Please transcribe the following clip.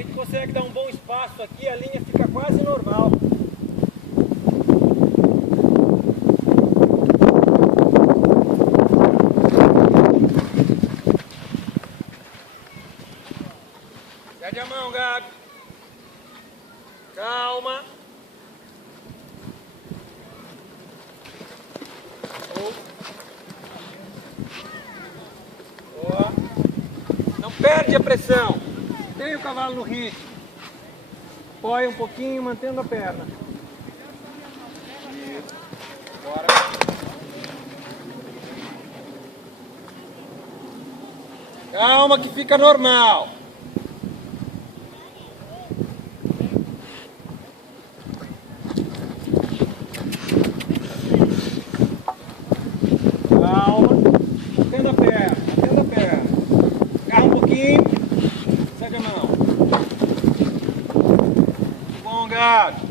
gente consegue dar um bom espaço aqui, a linha fica quase normal. Pede a mão, Gabi. Calma. Boa. Não perde a pressão. Tem o cavalo no ritmo. Apoia um pouquinho, mantendo a perna. Isso. Bora. Calma que fica normal. Calma. Mantendo a perna, mantendo a perna. Agarra um pouquinho. Segue a mão. Bom, gato.